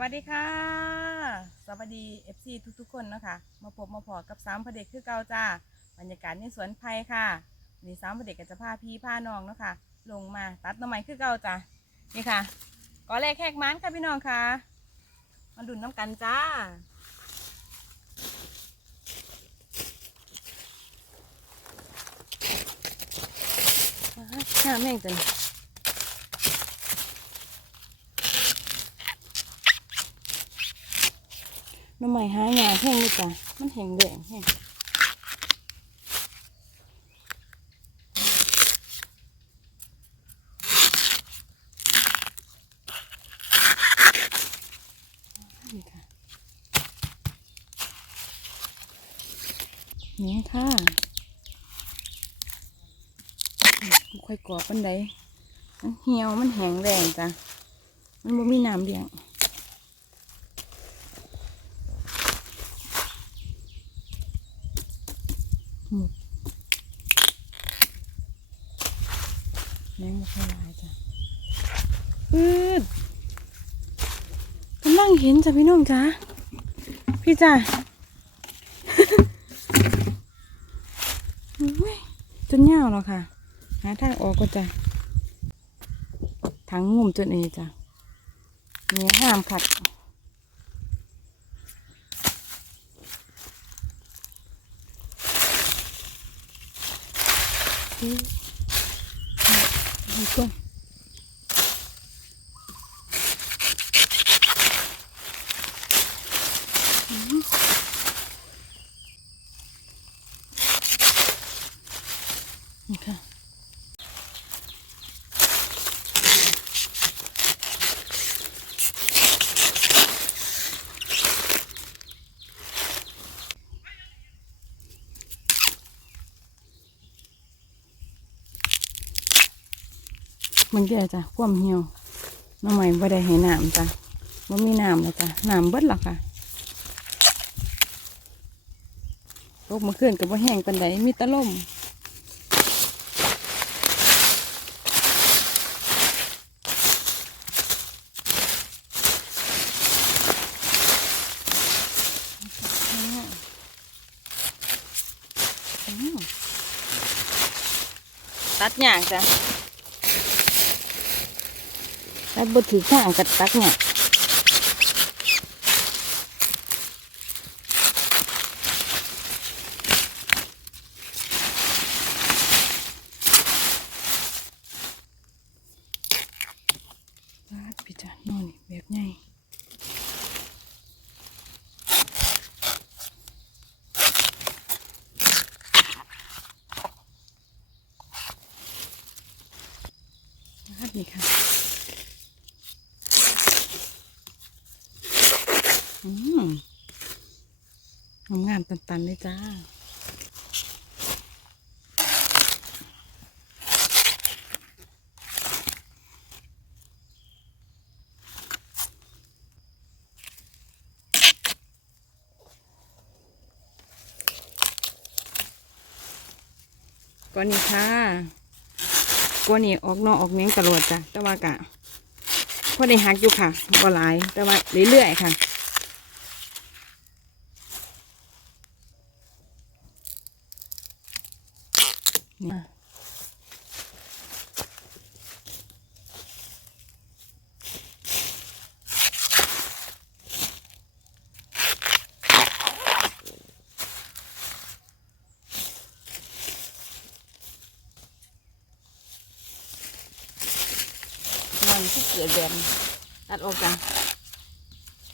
สวัสดีค่ะ สวัสดี FC ทุกๆ คนนะคะมาพบมาพอกับสามพระเด็กคือเก่าจ้าบรรยากาศในสวนไผ่ค่ะนี่สามพระเด็กก็จะพาพี่พาน้องเนาะค่ะลงมาตัดหน่อไม้คือเก่าจ้านี่ค่ะก่อแรกแขกมันค่ะพี่น้องค่ะมาดุนน้ำกันจ้าห้าแม่งจังห น้ำใหม่หายาแห้งเลยจ้ะมันแห้งแดงแห้งนี่ค่ะนี่ค่ะอืมค่อยกรอบปันไดมันเหี่ยวมันแห้งแรงจ้ะมันบ่มีน้ำเลี้ยง หมดแมงมาค่อยลายจ้ะปืดกำลัง เห็นจ้ะพี่น้องจ้ะพี่จ้ะอุ๊ยจนยวแล้วค่ะ หาทางออกก็จะทั้งงุ่มจนเอจ้ะเนี้ยห้ามขัดอืมนี่ก่อนอืม นี่ค่ะมันแก่จ้ะความเหี่ยวน้องใหม่บ่ได้ให้น้ำจ้ะบ่มีน้ำแล้วจ้ะน้ำเบิดแล้วค่ะตกเมื่อคืนก็บ่แห้งปานใดมีตะล่มอืม ตัดหยางจ้ะตัดบถือข้างกัดตักเนี่ยตัดพี่จ้ะนอนแบบใหญ่ตัดนี่ ค่ะอืมงามๆตันๆเลยจ้าก็นี่ค่ะ ก็นี่ออกนอกออกเนี้ยงตลอดจ้ะแต่ว่ากะพอได้หักอยู่ค่ะบ่หลาย แต่ว่าเรื่อยๆค่ะ นี่มัน ที่เกียดแบนตัดออกจ้ะ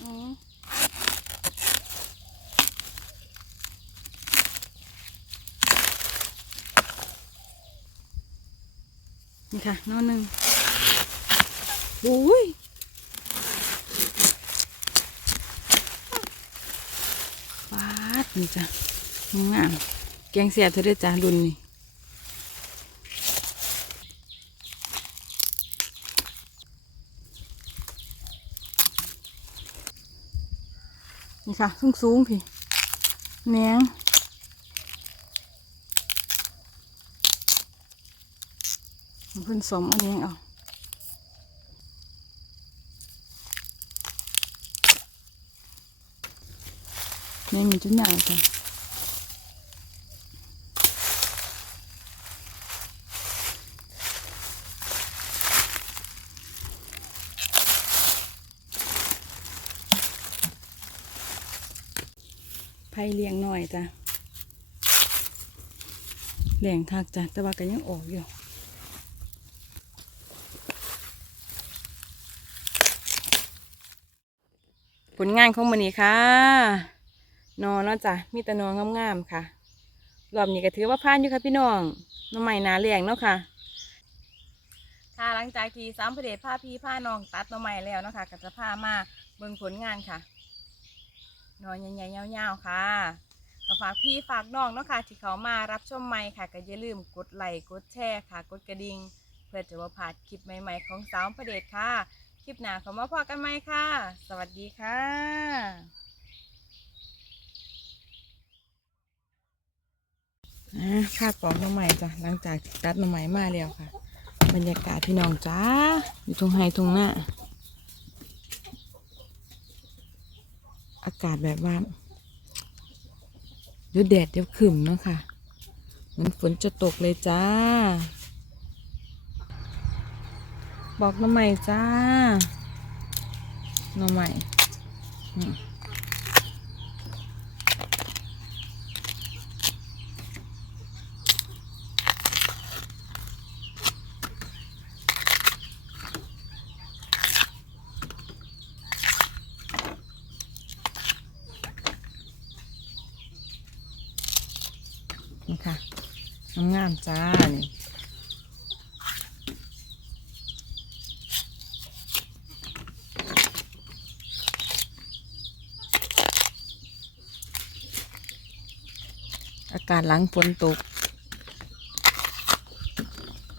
อืมนี่ค่ะนอนหนึ่งโอ้ยฟาดนี่จ้ะงามๆแกงเสียบเธอได้อจ้ะรุ่นนี้ ค่ะสูงสูงพี่แหนงเพิ่นสมอันนี้เอาเนี่ยมีจุดใหญ่จ้ะ ผ่เลี้ยงหน่อยจ้ะแหลงคักจ้ะแต่ว่าก็ยังออกอยู่ผลงานของมันนี้ค่ะ นอนแล้วจ้ะ มีแต่นอนงามๆค่ะ รอบนี้ก็ถือว่าผ่านอยู่ค่ะพี่น้อง น้องใหม่นาเลี้ยงเนาะค่ะ ค่ะหลังจากที่สามประเดชผ้าพี่ผ้าน้องตัดน้องใหม่แล้วเนาะค่ะก็จะพามาเบิ่งผลงานค่ะ นอนใหญ่ๆยาวๆค่ะก็ฝากพี่ฝากน้องเนาะค่ะที่เขามารับชมใหม่ค่ะ ก็อย่าลืมกดไลค์กดแชร์ค่ะ กดกระดิ่งเพื่อจะว่าพลาดคลิปใหม่ ๆ ของสามประเดชค่ะ คลิปหน้าขอมาพอกันไหมค่ะ สวัสดีค่ะอ่าค่าปอกน้ำใหม่จ้ะหลังจากตัดน้ำใหม่มาแล้วค่ะ บรรยากาศพี่น้องจ้าอยู่ตรงไฮตรงหน้า อากาศแบบว่าเดี๋ยวแดดเดี๋ยวขึมเนาะค่ะเหมือนฝนจะตกเลยจ้า บอกหน้ำใหม่จ้าหน่อใหม่ งามจ้านี่อากาศหลังฝนตก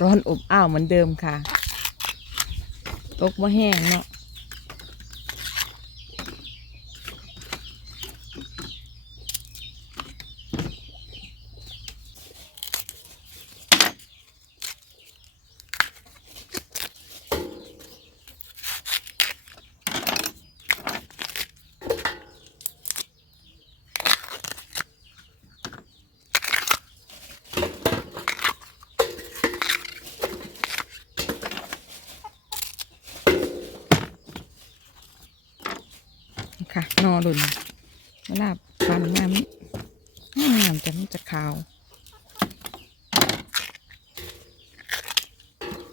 ร้อนอบอ้าวเหมือนเดิมค่ะ ตกมาแห้งเนาะ ค่ะนอหลุนเวลาฟันงามนี่งามจะมันจะขาว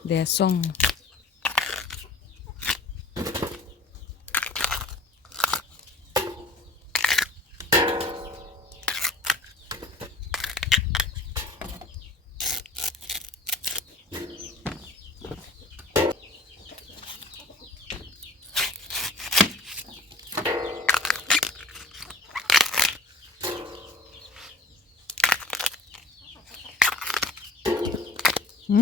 แดดส่อง อื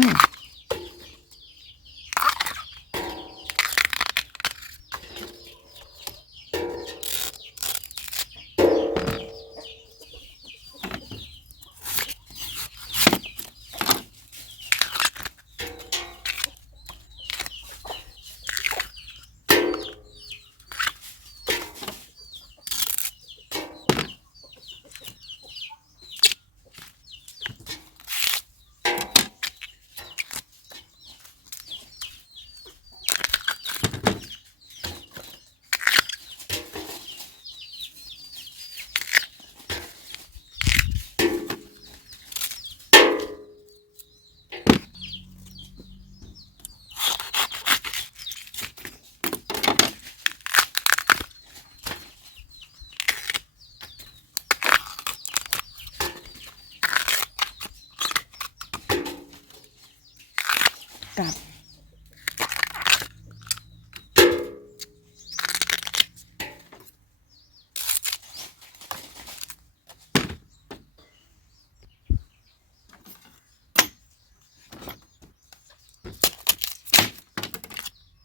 กับ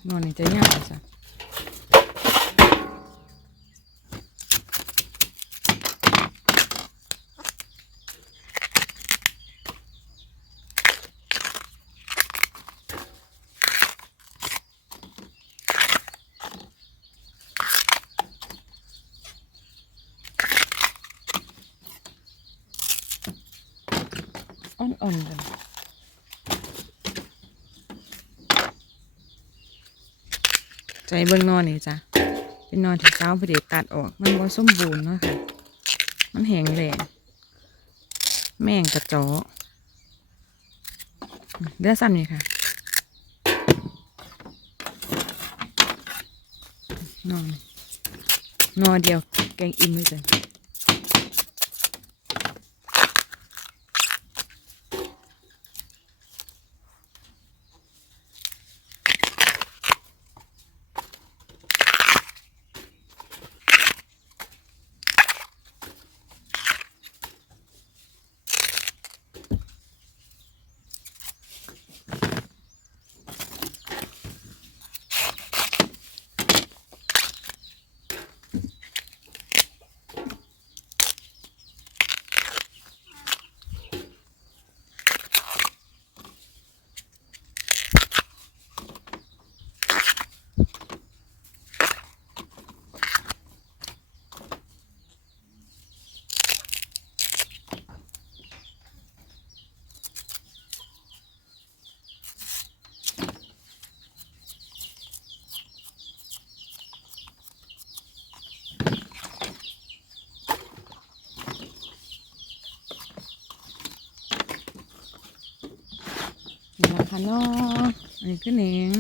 นอนนี่จะยากจ้ะ อ่อนกันใจเบิ่งนอนนี่จ้ะ เป็นนอนที่เช้าพอดีตัดออก มันบ่สมบูรณ์เนาะค่ะ มันแห้งแหลงแม่งกระจอกเลือดซ้ำนี่ค่ะนอนนอเดียวแกงอิ่มเลยจ้ะ ค่ะเนาะอันนี้คือเหนง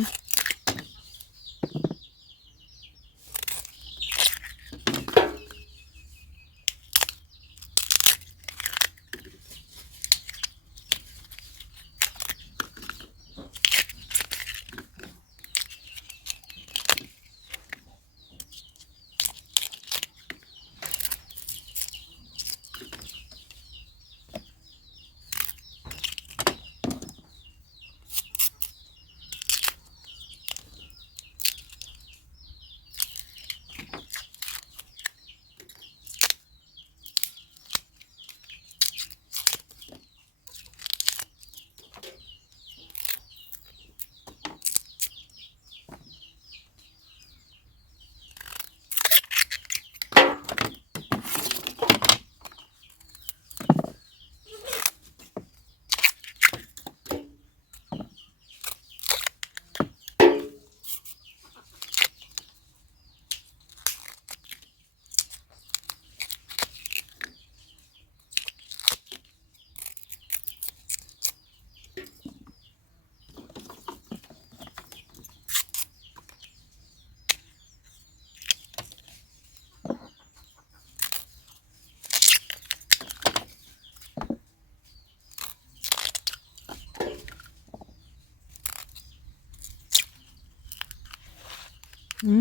อื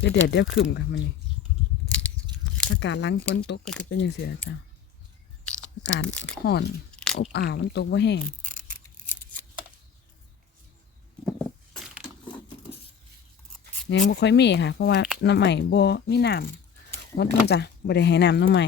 เดี๋ยวเดี๋ยวเดี๋ยวขึ้นค่ะมันนี่อากาศล้างฝนตกก็จะเป็นอย่างเสียจ้ะอากาศห่อนอบอ้าวมันตกว่าแห้งยังบ่ค่อยมีค่ะ เพราะว่าน้ำใหม่บ่มีน้ำหดมันจ้ะบ่ได้ให้น้ำน้ำใหม่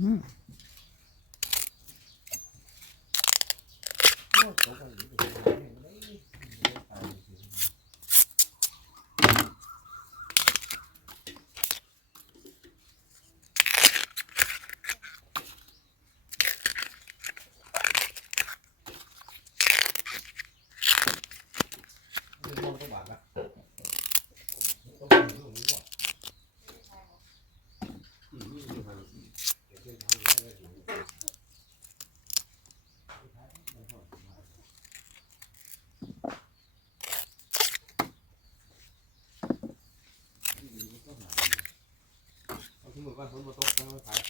Mm. Và phần.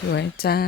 สวยๆจ้า